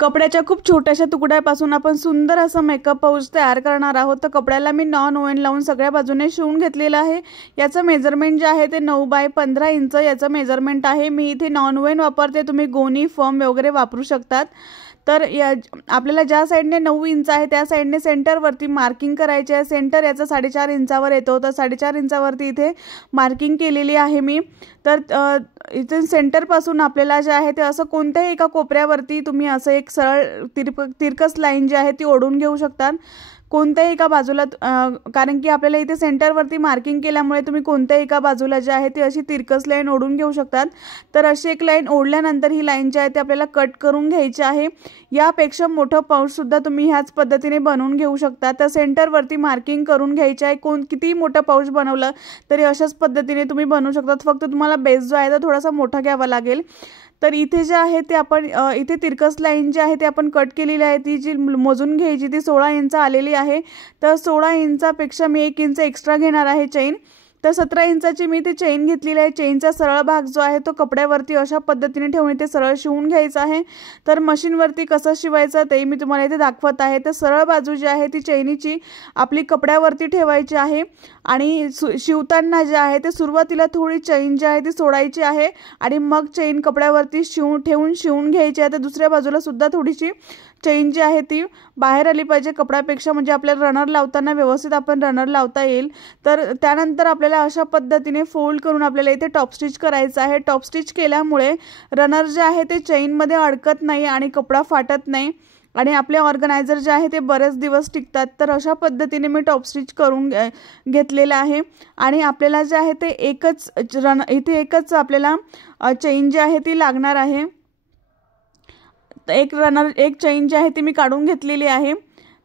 कपड्याच्या खूप छोट्याशा तुकड्यापासून आपण सुंदर असा मेकअप पाऊच तयार करणार आहोत। तर कपड्याला मी नॉन ओव्हन लावून सगळ्या बाजूने शिवून घेतलेलं आहे। याचं मेजरमेंट जे आहे ते 9 बाय 15 इंच याचं मेजरमेंट आहे। मी इथे नॉन ओव्हन वापरते, तुम्ही गोणी फर्म वगैरे वापरू शकतात। तर आपल्याला ज्या साइडने 9 इंच आहे त्या साइडने सेंटरवरती मार्किंग करायचे आहे। सेंटर याचं 4.5 इंचावर येतो, तर 4.5 इंचावरती इथे मार्किंग केलेली आहे मी। तर इथे सेंटरपासून आपल्याला जे आहे ते असं कोणत्याही एका कोपऱ्यावरती तुम्ही असं एक सरळ तिरकस लाईन जी आहे ती ओढून घेऊ शकता कोणत्याही एका बाजूला, कारण की आपल्याला इथे सेंटरवरती मार्किंग केल्यामुळे तुम्ही कोणत्याही एका बाजूला जे आहे ती अशी तिरकस लाईन ओढून घेऊ शकतात। तर अशी एक लाईन ओढल्यानंतर ही लाईन जी आहे ती आपल्याला कट करून घ्यायची आहे। यापेक्षा मोठं पाऊच सुद्धा तुम्ही ह्याच पद्धतीने बनवून घेऊ शकता। तर सेंटरवरती मार्किंग करून घ्यायची आहे। किती मोठं पाऊच बनवलं तरी अशाच पद्धतीने तुम्ही बनवू शकता, फक्त तुम्हाला बेस जो आहे तो थोडासा मोठा घ्यावा लागेल। तर इथे जे आहे ते आपण इथे तिरकस लाईन जी आहे ते आपण कट केलेली आहे, ती जी मोजून घ्यायची ती 16 इंच आलेली आहे। तर 16 इंचापेक्षा मी 1 इंच एक्स्ट्रा घेणार आहे चेन। तर 17 इंचाची मी ते चेन घेतलेली आहे। चेनचा सरळ भाग जो आहे तो कपड्यावरती अशा पद्धतीने ठेवून ते सरळ शिवून घ्यायचा आहे। तर मशीनवरती कसं शिवायचं ते मी तुम्हाला इथे दाखवत आहे। तर सरळ बाजू जी आहे ती चेनीची आपली कपड्यावरती ठेवायची आहे आणि शिवताना जे आहे ते सुरुवातीला थोडी चेन जी आहे ती सोडायची आहे आणि मग चेन कपड्यावरती ठेवून शिवून घ्यायची आहे। तर दुसऱ्या बाजूला सुद्धा थोडीशी चेन जी आहे ती बाहेर आली पाहिजे कपड्यापेक्षा, म्हणजे आपल्याला रनर लावताना व्यवस्थित आपण रनर लावता येईल। तर त्यानंतर आपल्याला अशा पद्धतीने फोल्ड करून आपल्याला इथे टॉप स्टिच करायचं आहे। टॉप स्टिच केल्यामुळे रनर जे आहे ते चेनमध्ये अडकत नाही आणि कपडा फाटत नाही आणि आपले ऑर्गनायझर जे आहे ते बरेच दिवस टिकतात। तर अशा पद्धतीने मी टॉप स्टिच करून घेतलेलं आहे आणि आपल्याला जे आहे ते इथे एकच आपल्याला चेन जी आहे ती लागणार आहे। एक चेन जी आहे ती मी काढून घेतलेली आहे।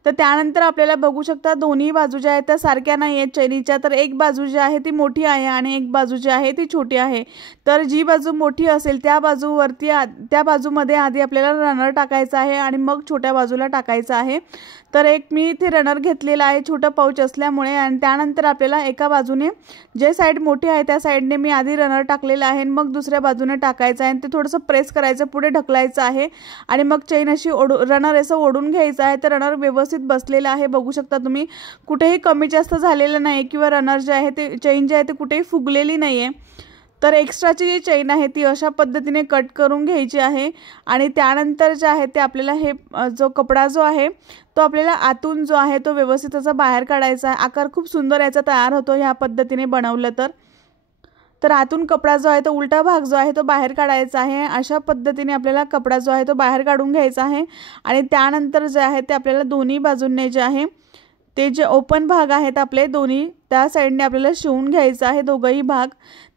तर त्यानंतर आपल्याला बघू शकता दोन्ही बाजू ज्या आहेत त्या सारख्या नाही आहेत चेनीच्या। तर एक बाजू जी आहे ती मोठी आहे आणि एक बाजू जी आहे ती छोटी आहे। तर जी बाजू मोठी असेल त्या बाजूमध्ये आधी आपल्याला रनर टाकायचा आहे आणि मग छोट्या बाजूला टाकायचा आहे। तर एक मी इथे रनर घेतलेला आहे छोटा पाऊच असल्यामुळे, आणि त्यानंतर आपल्याला एका बाजूने जे साइड मोठी आहे त्या साइडने मी आधी रनर टाकलेला आहे, मग दुसऱ्या बाजूने टाकायचं आहे आणि ते थोडंसं प्रेस करायचं, पुढे ढकलायचं आहे आणि मग चेन अशी रनर असं ओढून घ्यायचं आहे। तर रनर व्यवस्थित बसलेला आहे, बघू शकता तुम्ही, कुठेही कमी जास्त झालेलं नाही किंवा रनर जे आहे ते चेन जे आहे ते कुठेही फुगलेली नाही आहे। तर एक्स्ट्राची जी चेन आहे ती अशा पद्धतीने कट करून घ्यायची आहे आणि त्यानंतर जे आहे ते आपल्याला हे जो कपडा जो आहे तो आपल्याला आतून जो आहे तो व्यवस्थित असा बाहेर काढायचा आहे। आकार खूप सुंदर याचा तयार होतो ह्या पद्धतीने बनवलं तर आतून कपडा जो आहे तो उलटा भाग जो आहे तो बाहेर काढायचा आहे। अशा पद्धतीने आपल्याला कपडा जो आहे तो बाहेर काढून घ्यायचा आहे आणि त्यानंतर जे आहे ते आपल्याला दोन्ही बाजूंनी जे आहे ते जे ओपन भाग आहेत आपले दोन्ही त्या साइडने आपल्याला शिवून घ्यायचं आहे दोघंही भाग।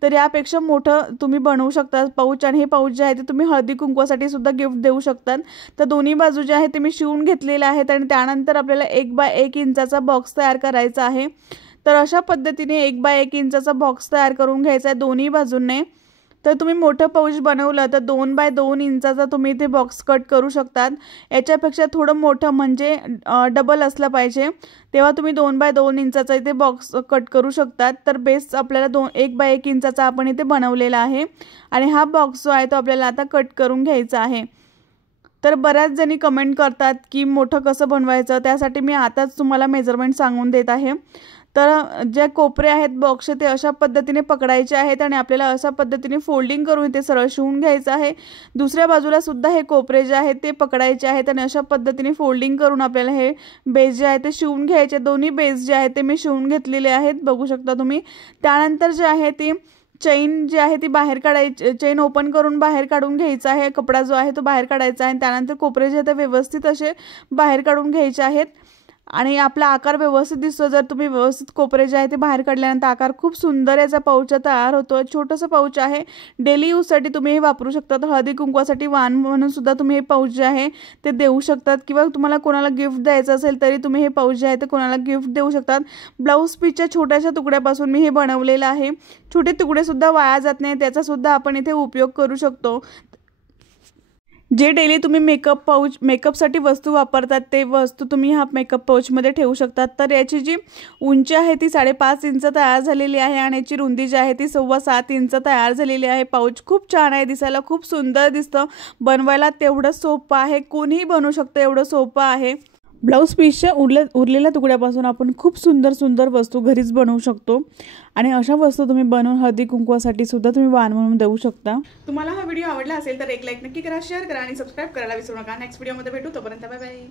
तर यापेक्षा मोठं तुम्ही बनवू शकता पाऊच, आणि हे पाऊच जे आहे ते तुम्ही हळदी कुंकवासाठी सुद्धा गिफ्ट देऊ शकतात। तर दोन्ही बाजू जे आहे ते मी शिवून घेतलेले आहेत आणि त्यानंतर आपल्याला 1 बाय 1 इंचाचा बॉक्स तयार करायचा आहे। तर अशा पद्धतीने 1 बाय 1 इंचाचा बॉक्स तयार करून घ्यायचा आहे दोन्ही बाजूंनी। तर तुम्ही मोठं पाऊच बनवलं तर 2 बाय 2 इंचाचा तुम्ही इथे बॉक्स कट करू शकतात। याच्यापेक्षा थोडं मोठं म्हणजे डबल असलं पाहिजे, तेव्हा तुम्ही 2 बाय 2 इंचाचा इथे बॉक्स कट करू शकतात। तर बेस आपल्याला 1 बाय 1 इंचाचा आपण इथे बनवलेला आहे आणि हा बॉक्स जो आहे तो आपल्याला आता कट करून घ्यायचा आहे। तर बऱ्याच जणी कमेंट करतात की मोठं कसं बनवायचं, त्यासाठी मी आताच तुम्हाला मेजरमेंट सांगून देत आहे। तर जे कोपरे आहेत बॉक्सचे ते अशा पद्धतीने पकडायचे आहेत आणि आपल्याला अशा पद्धतीने फोल्डिंग करून ते सरळ शिवून घ्यायचं आहे। दुसऱ्या बाजूला सुद्धा हे कोपरे जे आहेत ते पकडायचे आहेत आणि अशा पद्धतीने फोल्डिंग करून आपल्याला हे बेस जे आहे ते शिवून घ्यायचे। दोन्ही बेस जे आहेत ते मी शिवून घेतलेले आहेत, बघू शकता तुम्ही। त्यानंतर जे आहे ते चेन जी आहे ती बाहेर काढायची, चेन ओपन करून बाहेर काढून घ्यायचा आहे, कपडा जो आहे तो बाहेर काढायचा आहे। त्यानंतर कोपरे जे आहेत ते व्यवस्थित असे बाहेर काढून घ्यायचे आहेत आणि आपला आकार व्यवस्थित दिसतो जर तुम्ही व्यवस्थित कोपरे जे आहे ते बाहेर काढल्यानंतर आकार खूप सुंदर याचा पाऊच तयार होतो। छोटंसं पाऊच आहे, डेली यूजसाठी तुम्ही हे वापरू शकता। हळदी कुंकवासाठी वाण म्हणून सुद्धा तुम्ही हे पाऊच जे आहे ते देऊ शकतात किंवा तुम्हाला कोणाला गिफ्ट द्यायचं असेल तरी तुम्ही हे पाऊच जे आहे ते कोणाला गिफ्ट देऊ शकतात। ब्लाऊज पीसच्या छोट्याशा तुकड्यापासून मी हे बनवलेलं आहे। छोटे तुकडे सुद्धा वाया जात नाही, त्याचा सुद्धा आपण इथे उपयोग करू शकतो। जे डेली तुम्ही मेकअपसाठी वस्तू वापरतात ते वस्तू तुम्ही हा मेकअप पाऊचमध्ये ठेवू शकतात। तर याची जी उंची आहे ती 5.5 इंच तयार झालेली आहे आणि याची रुंदी जी आहे ती 6.25 इंच तयार झालेली आहे। पाऊच खूप छान आहे, दिसायला खूप सुंदर दिसतं, बनवायला तेवढं सोपं आहे, कोणीही बनवू शकतं एवढं सोपं आहे। ब्लाऊज पीसच्या उरलेल्या तुकड्यापासून आपण खूप सुंदर सुंदर वस्तू घरीच बनवू शकतो आणि अशा वस्तू तुम्ही बनवून हळदी कुंकवासाठी सुद्धा तुम्ही वाण म्हणून देऊ शकता। तुम्हाला हा व्हिडिओ आवडला असेल तर एक लाईक नक्की करा, शेअर करा आणि सबस्क्राईब करायला विसरू नका। नेक्स्ट व्हिडिओमध्ये भेटू, तोपर्यंत बाय बाय।